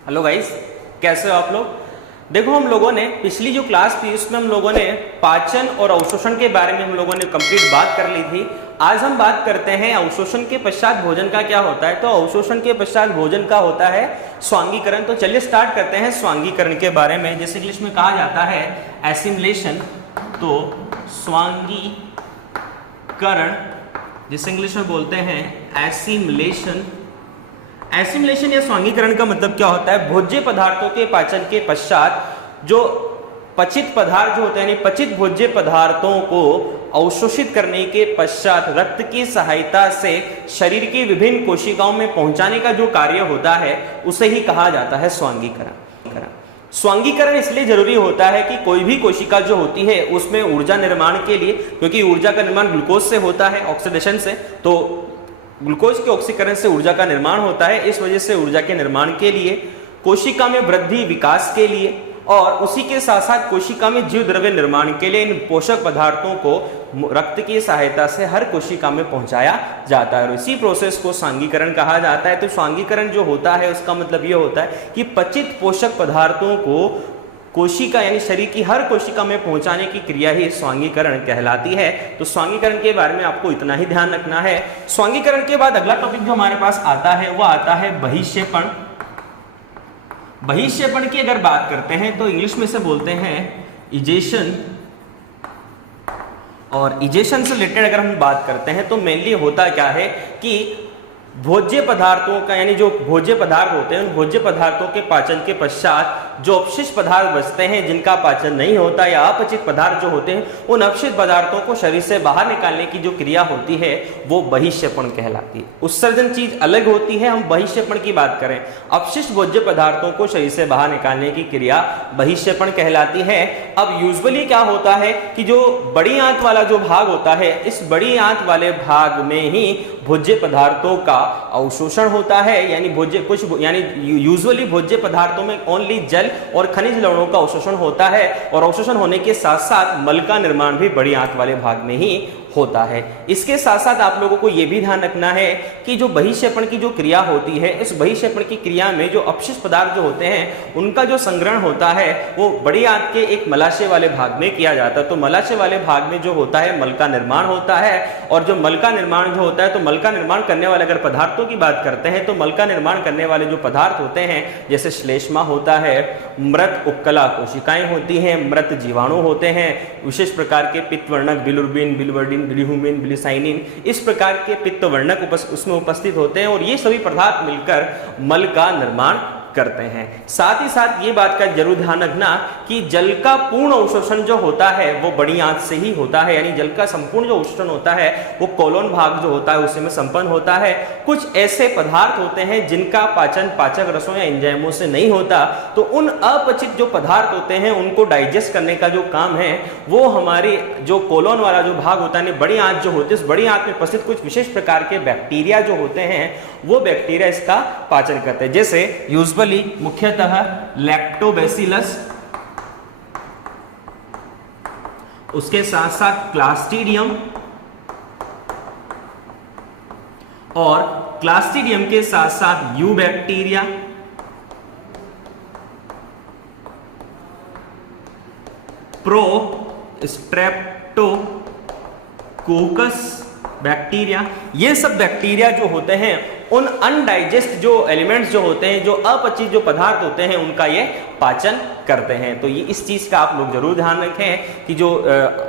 Hello guys, कैसे हो आप लोग। देखो, हम लोगों ने पिछली जो क्लास थी उसमें हम लोगों ने पाचन और अवशोषण के बारे में हम लोगों ने कंप्लीट बात कर ली थी। आज हम बात करते हैं अवशोषण के पश्चात भोजन का क्या होता है। तो अवशोषण के पश्चात भोजन का होता है स्वांगीकरण। तो चलिए स्टार्ट करते हैं स्वांगीकरण के बारे में। जैसे इंग्लिश में कहा जाता है एसिमिलेशन, तो स्वांगीकरण जिसे इंग्लिश में बोलते हैं एसिमिलेशन। एसिमिलेशन या स्वांगीकरण का मतलब क्या होता है? भोज्य पदार्थों के पाचन के पश्चात जो पचित पदार्थ जो होते हैं, यानी पचित भोज्य पदार्थों को अवशोषित करने के पश्चात रक्त की सहायता से शरीर की विभिन्न कोशिकाओं में पहुंचाने का जो कार्य होता है उसे ही कहा जाता है स्वांगीकरण। स्वांगीकरण इसलिए जरूरी होता है कि कोई भी कोशिका जो होती है उसमें ऊर्जा निर्माण के लिए, क्योंकि ऊर्जा का निर्माण ग्लूकोज से होता है, ऑक्सीडेशन से, तो ग्लूकोज के ऑक्सीकरण से ऊर्जा का निर्माण होता है। इस वजह से ऊर्जा के निर्माण के लिए, कोशिका में वृद्धि विकास के लिए और उसी के साथ साथ कोशिका में जीव द्रव्य निर्माण के लिए इन पोषक पदार्थों को रक्त की सहायता से हर कोशिका में पहुंचाया जाता है और इसी प्रोसेस को स्वांगीकरण कहा जाता है। तो स्वांगीकरण जो होता है उसका मतलब यह होता है कि पचित पोषक पदार्थों को कोशिका यानी शरीर की हर कोशिका में पहुंचाने की क्रिया ही स्वांगीकरण कहलाती है। तो स्वांगीकरण के बारे में आपको इतना ही ध्यान रखना है। स्वांगीकरण के बाद अगला टॉपिक जो हमारे पास आता है वो आता है बहिक्षेपण। बहिक्षेपण की अगर बात करते हैं तो इंग्लिश में से बोलते हैं इजेशन, और इजेशन से रिलेटेड अगर हम बात करते हैं तो मेनली होता क्या है कि भोज्य पदार्थों का, यानी जो भोज्य पदार्थ होते हैं उन भोज्य पदार्थों के पाचन के पश्चात जो अपशिष्ट पदार्थ बचते हैं जिनका पाचन नहीं होता या अपचित पदार्थ जो होते हैं उन अपशिष्ट पदार्थों को शरीर से बाहर निकालने की जो क्रिया होती है वो बहिक्षेपण कहलाती है। उत्सर्जन चीज अलग होती है, हम बहिक्षेपण की बात करें। अपशिष्ट भोज्य पदार्थों को शरीर से बाहर निकालने की क्रिया बहिक्षेपण कहलाती है। अब यूजुअली क्या होता है कि जो बड़ी आंत वाला जो भाग होता है, इस बड़ी आंत वाले भाग में ही भोज्य पदार्थों का अवशोषण होता है, यानी यूजुअली भोज्य पदार्थों में ओनली जल और खनिज लवणों का अवशोषण होता है और अवशोषण होने के साथ साथ मल का निर्माण भी बड़ी आंत वाले भाग में ही होता है। इसके साथ साथ आप लोगों को यह भी ध्यान रखना है कि जो बहिक्षेपण की जो क्रिया होती है, इस बहिक्षेपण की क्रिया में जो अपशिष्ट पदार्थ जो होते हैं उनका जो संग्रहण होता है वो बड़ी आंत के एक मलाशय वाले भाग में किया जाता है। तो मलाशय वाले भाग में जो होता है मल का निर्माण होता है, और जो मल का निर्माण जो होता है, तो मल का निर्माण करने वाले अगर पदार्थों की बात करते हैं तो मल का निर्माण करने वाले जो पदार्थ होते हैं जैसे श्लेष्मा होता है, मृत उपकला कोशिकाएं होती हैं, मृत जीवाणु होते हैं, विशेष प्रकार के पित्तवर्णक बिलिरुबिन, बिलिवर्डिन, बिलिहुमिन, बिलिसाइनिन, इस प्रकार के पित्तवर्णक उसमें उपस्थित होते हैं और ये सभी पदार्थ मिलकर मल का निर्माण करते हैं। साथ ही साथ ये बात का जरूर ध्यान रखना कि जल का पूर्ण अवशोषण जो होता है वो बड़ी आंत से ही होता है, यानी जल का संपूर्ण जो अवशोषण होता है वो कोलोन भाग जो होता है उसी में संपन्न होता है। कुछ ऐसे पदार्थ होते हैं जिनका पाचन पाचक रसों या एंजाइमों से नहीं होता, तो उन अपचित जो पदार्थ होते हैं उनको डाइजेस्ट करने का जो काम है वो हमारी जो कोलोन वाला जो भाग होता है, बड़ी आंत जो होती है, उस बड़ी आंत में उपस्थित कुछ विशेष प्रकार के बैक्टीरिया जो होते हैं वो बैक्टीरिया इसका पाचन करते हैं। जैसे यूजुअली मुख्यतः लैक्टोबैसिलस, उसके साथ साथ क्लास्ट्रीडियम, और क्लास्ट्रीडियम के साथ साथ you bacteria, pro Streptococcus bacteria, ये सब बैक्टीरिया जो होते हैं उन अनडाइजेस्ट जो एलिमेंट्स जो होते हैं, जो अपचित जो पदार्थ होते हैं उनका ये पाचन करते हैं। तो ये इस चीज का आप लोग जरूर ध्यान रखें कि जो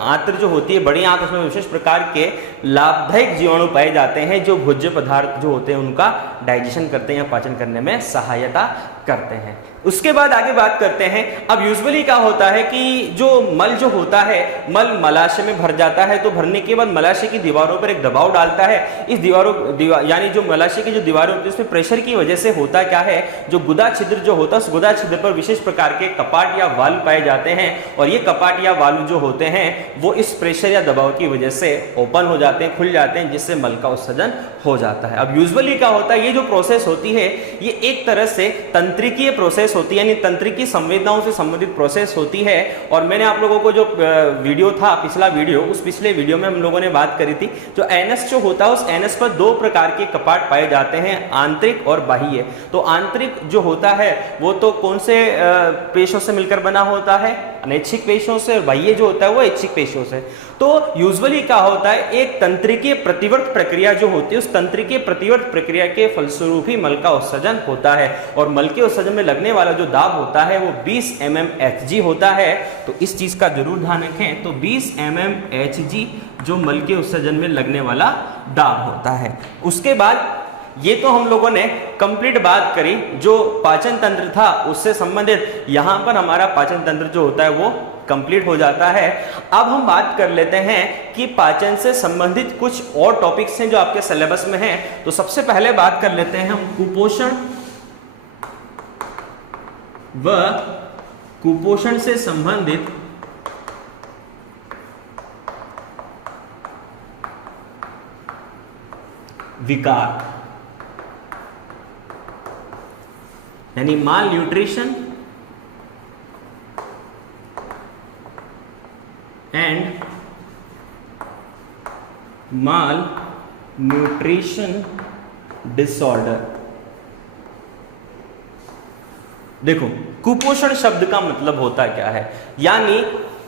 आंत्र जो होती है बड़ी आंत, उसमें विशेष प्रकार के लाभदायक जीवाणु पाए जाते हैं जो भोज्य पदार्थ जो होते हैं उनका डाइजेशन करते हैं या पाचन करने में सहायता करते हैं। उसके बाद आगे बात करते हैं। अब यूजुअली क्या होता है कि जो मल जो होता है, मल मलाशय में भर जाता है, तो भरने के बाद मलाशय की दीवारों पर एक दबाव डालता है। इस यानी जो मलाशय की जो दीवारें होती है उसमें प्रेशर की वजह से होता क्या है, जो गुदा छिद्र जो होता है उस गुदा छिद्र पर विशेष प्रकार के कपाट या वाल्व पाए जाते हैं, और ये कपाट या वाल्व जो होते हैं वो इस प्रेशर या दबाव की वजह से ओपन हो जाते हैं, खुल जाते हैं, जिससे मल का उत्सर्जन हो जाता है। अब यूजुअली क्या होता है, ये जो प्रोसेस होती है ये एक तरह से तंत्रिकीय प्रोसेस होती है, यानी तंत्रिकी संवेदनाओं से संबंधित प्रोसेस होती है। और मैंने आप लोगों को जो वीडियो था, पिछला वीडियो, उस पिछले वीडियो में हम लोगों ने बात करी थी, जो एनस जो होता है उस एनस पर दो प्रकार के कपाट पाए जाते जाते हैं आंतरिक और बाह्य। तो आंतरिक जो होता है वो तो कौन से पेशियों से मिलकर बना होता है, अनैच्छिक पेशियों से, और बाह्य जो होता है वो ऐच्छिक पेशियों से। तो यूजुअली क्या होता है, एक तंत्रिकीय प्रतिवर्त प्रक्रिया जो होती है, उस तंत्रिकीय प्रतिवर्त प्रक्रिया के फलस्वरूप ही मल का उत्सर्जन होता है, और मल के उत्सर्जन में लगने वाला जो दाब होता है वो 20 mmHg होता है। तो इस चीज का जरूर ध्यान रखें। तो 20 mmHg जो मल के उत्सर्जन में लगने वाला दाब होता है। उसके बाद ये तो हम लोगों ने कंप्लीट बात करी जो पाचन तंत्र था उससे संबंधित। यहां पर हमारा पाचन तंत्र जो होता है वो कंप्लीट हो जाता है। अब हम बात कर लेते हैं कि पाचन से संबंधित कुछ और टॉपिक्स हैं जो आपके सिलेबस में हैं। तो सबसे पहले बात कर लेते हैं हम कुपोषण व कुपोषण से संबंधित विकार, यानी malnutrition and malnutrition disorder. देखो, कुपोषण शब्द का मतलब होता क्या है, यानी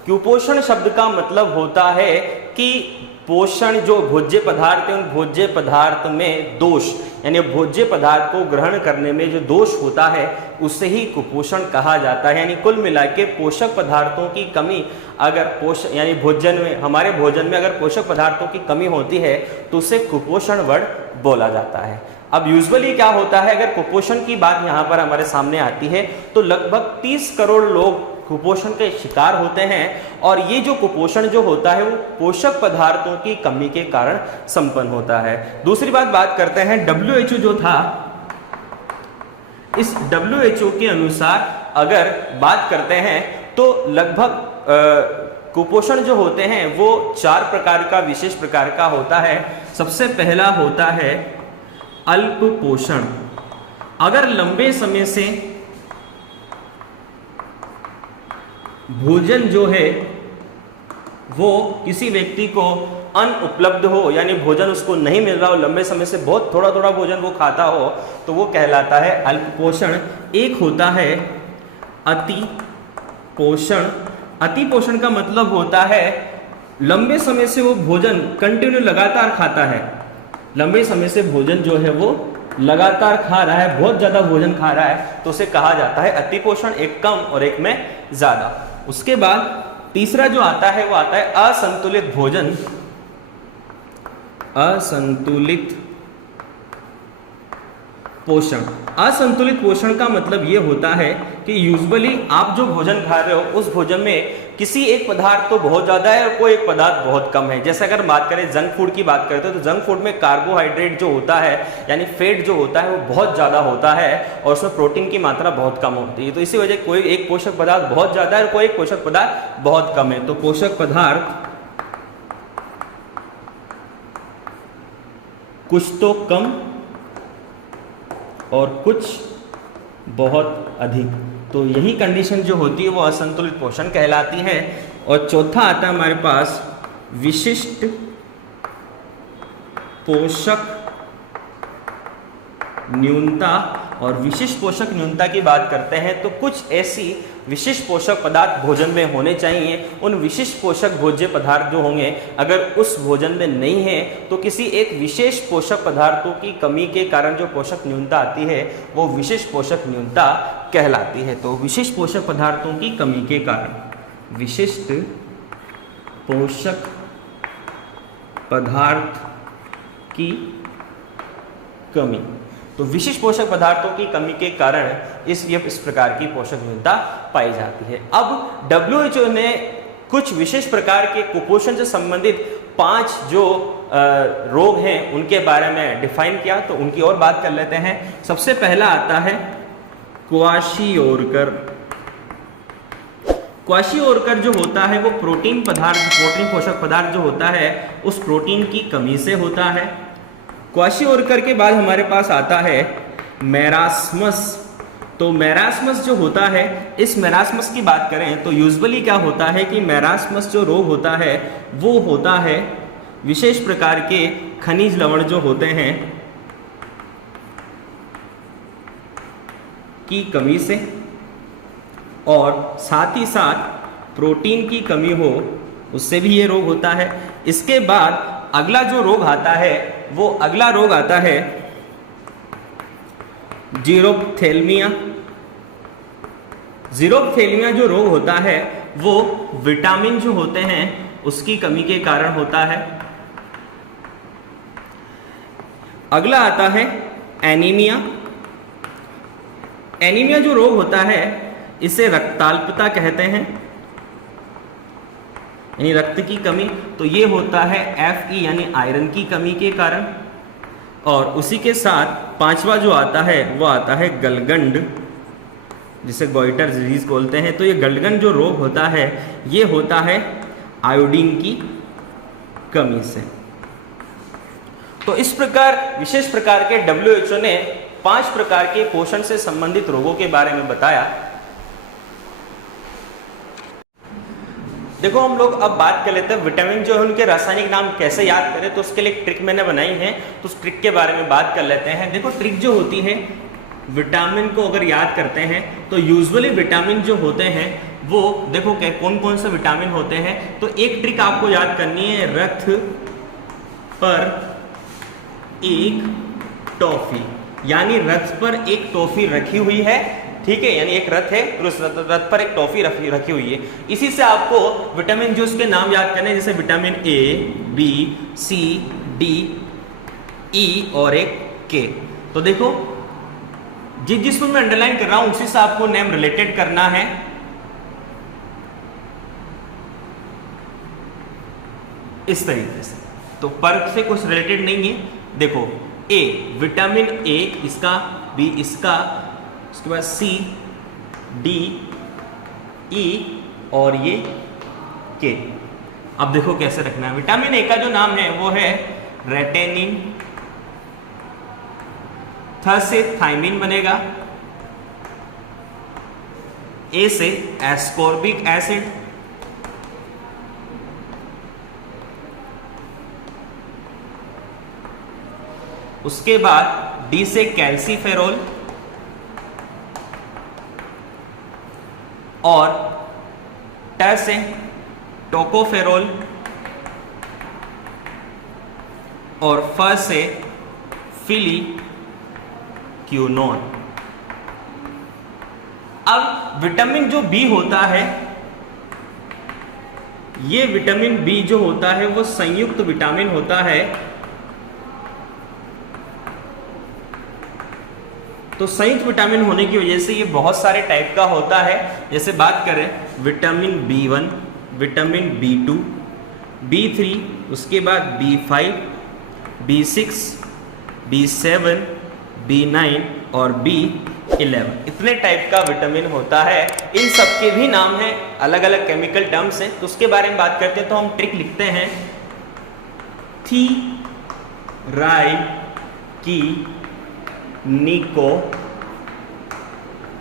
कुपोषण शब्द का मतलब होता है कि पोषण जो भोज्य पदार्थ है उन भोज्य पदार्थ में दोष, यानी भोज्य पदार्थ को ग्रहण करने में जो दोष होता है उसे ही कुपोषण कहा जाता है। यानी कुल मिला के पोषक पदार्थों की कमी, अगर यानी भोजन में, हमारे भोजन में अगर पोषक पदार्थों की कमी होती है तो उसे कुपोषण वर्ड बोला जाता है। अब यूजुअली क्या होता है, अगर कुपोषण की बात यहाँ पर हमारे सामने आती है तो लगभग 30 करोड़ लोग कुपोषण के शिकार होते हैं, और ये जो कुपोषण जो होता है वो पोषक पदार्थों की कमी के कारण संपन्न होता है। दूसरी बात करते हैं WHO जो था, इस WHO के अनुसार अगर बात करते हैं तो लगभग कुपोषण जो होते हैं वो 4 प्रकार का, विशेष प्रकार का होता है। सबसे पहला होता है अल्प पोषण। अगर लंबे समय से भोजन जो है वो किसी व्यक्ति को अनुपलब्ध हो, यानी भोजन उसको नहीं मिल रहा हो, लंबे समय से बहुत थोड़ा थोड़ा भोजन वो खाता हो, तो वो कहलाता है अल्प पोषण। एक होता है अति पोषण। अति पोषण का मतलब होता है लंबे समय से वो भोजन कंटिन्यू लगातार खाता है, लंबे समय से भोजन जो है वो लगातार खा रहा है, बहुत ज्यादा भोजन खा रहा है, तो उसे कहा जाता है अति पोषण। एक कम और एक में ज्यादा। उसके बाद तीसरा जो आता है वो आता है असंतुलित भोजन। असंतुलित पोषण। असंतुलित पोषण का मतलब ये होता है कि यूजुअली आप जो भोजन खा रहे हो उस भोजन में किसी एक पदार्थ तो बहुत ज्यादा है और कोई एक पदार्थ बहुत कम है। जैसे अगर बात करें जंक फूड की बात करते हैं तो जंक फूड में कार्बोहाइड्रेट जो होता है, यानी फैट जो होता है वो बहुत ज्यादा होता है और उसमें प्रोटीन की मात्रा बहुत कम होती है। तो इसी वजह कोई एक पोषक पदार्थ बहुत ज्यादा है और कोई एक पोषक पदार्थ बहुत कम है। तो पोषक पदार्थ कुछ तो कम और कुछ बहुत अधिक, तो यही कंडीशन जो होती है वो असंतुलित पोषण कहलाती है। और चौथा आता है हमारे पास विशिष्ट पोषक न्यूनता। और विशिष्ट पोषक न्यूनता की बात करते हैं तो कुछ ऐसी विशिष्ट पोषक पदार्थ भोजन में होने चाहिए। उन विशिष्ट पोषक भोज्य पदार्थ जो होंगे अगर उस भोजन में नहीं है तो किसी एक विशेष पोषक पदार्थों की कमी के कारण जो पोषक न्यूनता आती है वो विशिष्ट पोषक न्यूनता कहलाती है। तो विशिष्ट पोषक पदार्थों की कमी के कारण विशिष्ट पोषक पदार्थ की कमी, तो विशिष्ट पोषक पदार्थों की कमी के कारण इस प्रकार की पोषक न्यूनता पाई जाती है। अब WHO ने कुछ विशेष प्रकार के कुपोषण से संबंधित 5 जो रोग हैं उनके बारे में डिफाइन किया, तो उनकी और बात कर लेते हैं। सबसे पहला आता है क्वाशियोरकर। क्वाशियोरकर जो होता है वो प्रोटीन पोषक पदार्थ जो होता है उस प्रोटीन की कमी से होता है। क्वाशियोरकर के बाद हमारे पास आता है मैरास्मस। तो मैरास्मस जो होता है, इस मैरास्मस की बात करें तो यूजुअली क्या होता है कि मैरास्मस जो रोग होता है वो होता है विशेष प्रकार के खनिज लवण जो होते हैं की कमी से और साथ ही साथ प्रोटीन की कमी हो, उससे भी ये रोग होता है। इसके बाद अगला जो रोग आता है वो अगला रोग आता है जीरोप्थेल्मिया। जीरोप्थेल्मिया जो रोग होता है वो विटामिन जो होते हैं उसकी कमी के कारण होता है। अगला आता है एनीमिया। एनीमिया जो रोग होता है इसे रक्ताल्पता कहते हैं, यानी रक्त की कमी। तो ये होता है Fe यानी आयरन की कमी के कारण। और उसी के साथ पांचवा जो आता है वो आता है गलगंड, जिसे गोइटर डिजीज बोलते हैं। तो ये गलगंड जो रोग होता है ये होता है आयोडीन की कमी से। तो इस प्रकार विशेष प्रकार के WHO ने 5 प्रकार के पोषण से संबंधित रोगों के बारे में बताया। देखो हम लोग अब बात कर लेते हैं विटामिन जो है उनके रासायनिक नाम कैसे याद करें। तो उसके लिए एक ट्रिक मैंने बनाई है, तो उस ट्रिक के बारे में बात कर लेते हैं। देखो ट्रिक जो होती है, विटामिन को अगर याद करते हैं तो यूजुअली विटामिन जो होते हैं वो देखो कौन कौन से विटामिन होते हैं। तो एक ट्रिक आपको याद करनी है, रथ पर एक टॉफी, यानी रथ पर एक टॉफी रखी हुई है, ठीक है, यानी एक रथ है तो उस रथ पर एक टॉफी रखी हुई है। इसी से आपको विटामिन जो उसके नाम याद करने हैं, जैसे vitamin A, B, C, D, E और एक के। तो देखो जिसको मैं अंडरलाइन कर रहा हूं उसी से आपको नेम रिलेटेड करना है। इस तरीके से, तो पर्क से कुछ रिलेटेड नहीं है। देखो ए, विटामिन ए इसका, बी इसका, उसके बाद सी, डी, ई और ये के। अब देखो कैसे रखना है। विटामिन ए का जो नाम है वो है रेटेनिन, थ से थायमिन बनेगा, ए से एस्कॉर्बिक एसिड, उसके बाद डी से कैल्सीफेरोल और ट से टोकोफेरोल और फ से फिलिक्यूनोन। अब विटामिन जो बी होता है, ये विटामिन बी जो होता है वो संयुक्त विटामिन होता है। तो संयुक्त विटामिन होने की वजह से ये बहुत सारे टाइप का होता है। जैसे बात करें vitamin B1, vitamin B2, B3, उसके बाद B5, B6, B7, B9 और B11, इतने टाइप का विटामिन होता है। इन सब के भी नाम हैं, अलग अलग केमिकल टर्म्स हैं। तो उसके बारे में बात करते हैं। तो हम ट्रिक लिखते हैं, थी राई की निको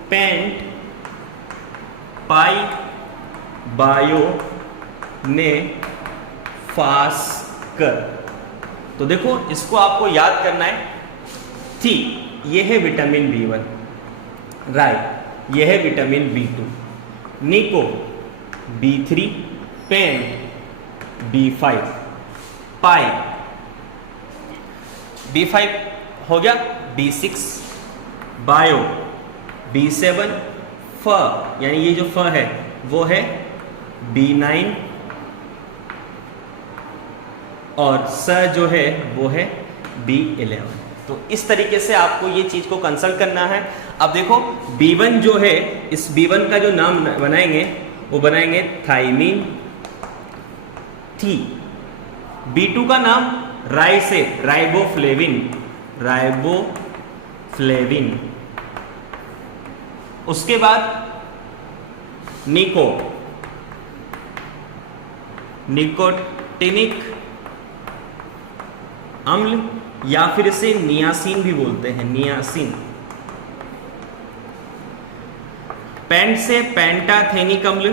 पेंट पाई बायो ने फास कर। तो देखो इसको आपको याद करना है। थी ये है विटामिन B1, राई ये है विटामिन B2, निको B3, पेंट B5, पाई B5 हो गया, B6, बायो B7, फ यानी ये जो फ है वो है B9 और स जो है वो है B11। तो इस तरीके से आपको ये चीज को कंसल्ट करना है। अब देखो B1 जो है, इस B1 का जो नाम बनाएंगे वो बनाएंगे थाइमीन, थी। B2 का नाम राई से राइबोफ्लेविन, राइबोफ्लेविन। उसके बाद निको, निकोटिनिक अम्ल या फिर इसे नियासिन भी बोलते हैं, नियासिन। पेंट से पेंटाथेनिक अम्ल,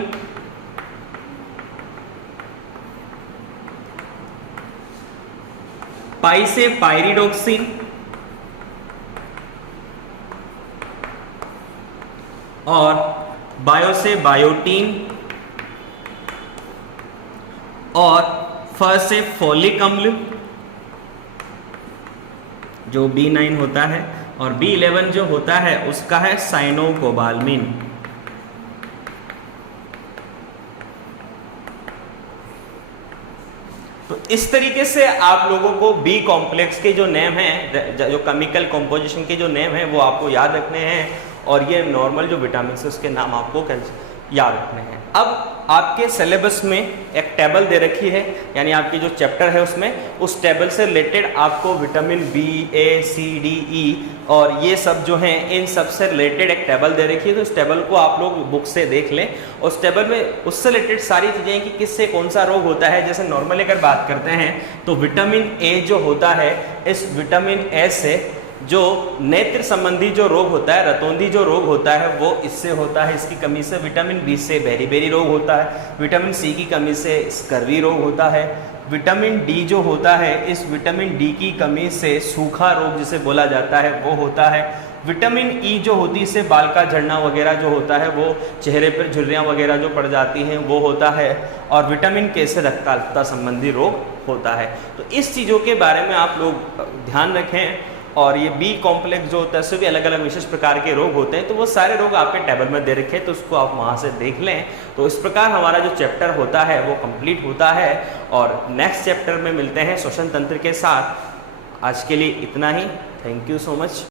पाई से पायरिडोक्सिन, और बायो से बायोटीन, और फ से फोलिक अम्ल जो B9 होता है, और B11 जो होता है उसका है साइनोकोबाल्मिन। तो इस तरीके से आप लोगों को बी कॉम्प्लेक्स के जो नेम हैं, जो केमिकल कॉम्पोजिशन के जो नेम हैं वो आपको याद रखने हैं, और ये नॉर्मल जो विटामिन है उसके नाम आपको याद रखने हैं। अब आपके सिलेबस में एक टेबल दे रखी है, यानी आपके जो चैप्टर है उसमें उस टेबल से रिलेटेड आपको विटामिन बी, ए, सी, डी, ई और ये सब जो हैं इन सब से रिलेटेड एक टेबल दे रखी है। तो उस टेबल को आप लोग बुक से देख लें। उस टेबल में उससे रिलेटेड सारी चीज़ें कि किससे कौन सा रोग होता है। जैसे नॉर्मली अगर बात करते हैं तो विटामिन ए जो होता है, इस विटामिन ए से जो नेत्र संबंधी जो रोग होता है, रतौंधी जो रोग होता है वो इससे होता है, इसकी कमी से। विटामिन बी से बेरी रोग होता है, विटामिन सी की कमी से स्कर्वी रोग होता है, विटामिन डी जो होता है इस विटामिन डी की कमी से सूखा रोग जिसे बोला जाता है वो होता है। विटामिन ई जो होती है इससे बाल का झड़ना वगैरह जो होता है, वो चेहरे पर झुर्रियाँ वगैरह जो पड़ जाती हैं वो होता है, और विटामिन के से रक्ताल्पता संबंधी रोग होता है। तो इस चीज़ों के बारे में आप लोग ध्यान रखें। और ये बी कॉम्प्लेक्स जो होता है उससे भी अलग अलग विशेष प्रकार के रोग होते हैं, तो वो सारे रोग आपके टेबल में दे रखे हैं, तो उसको आप वहाँ से देख लें। तो इस प्रकार हमारा जो चैप्टर होता है वो कंप्लीट होता है, और नेक्स्ट चैप्टर में मिलते हैं श्वसन तंत्र के साथ। आज के लिए इतना ही। Thank you so much.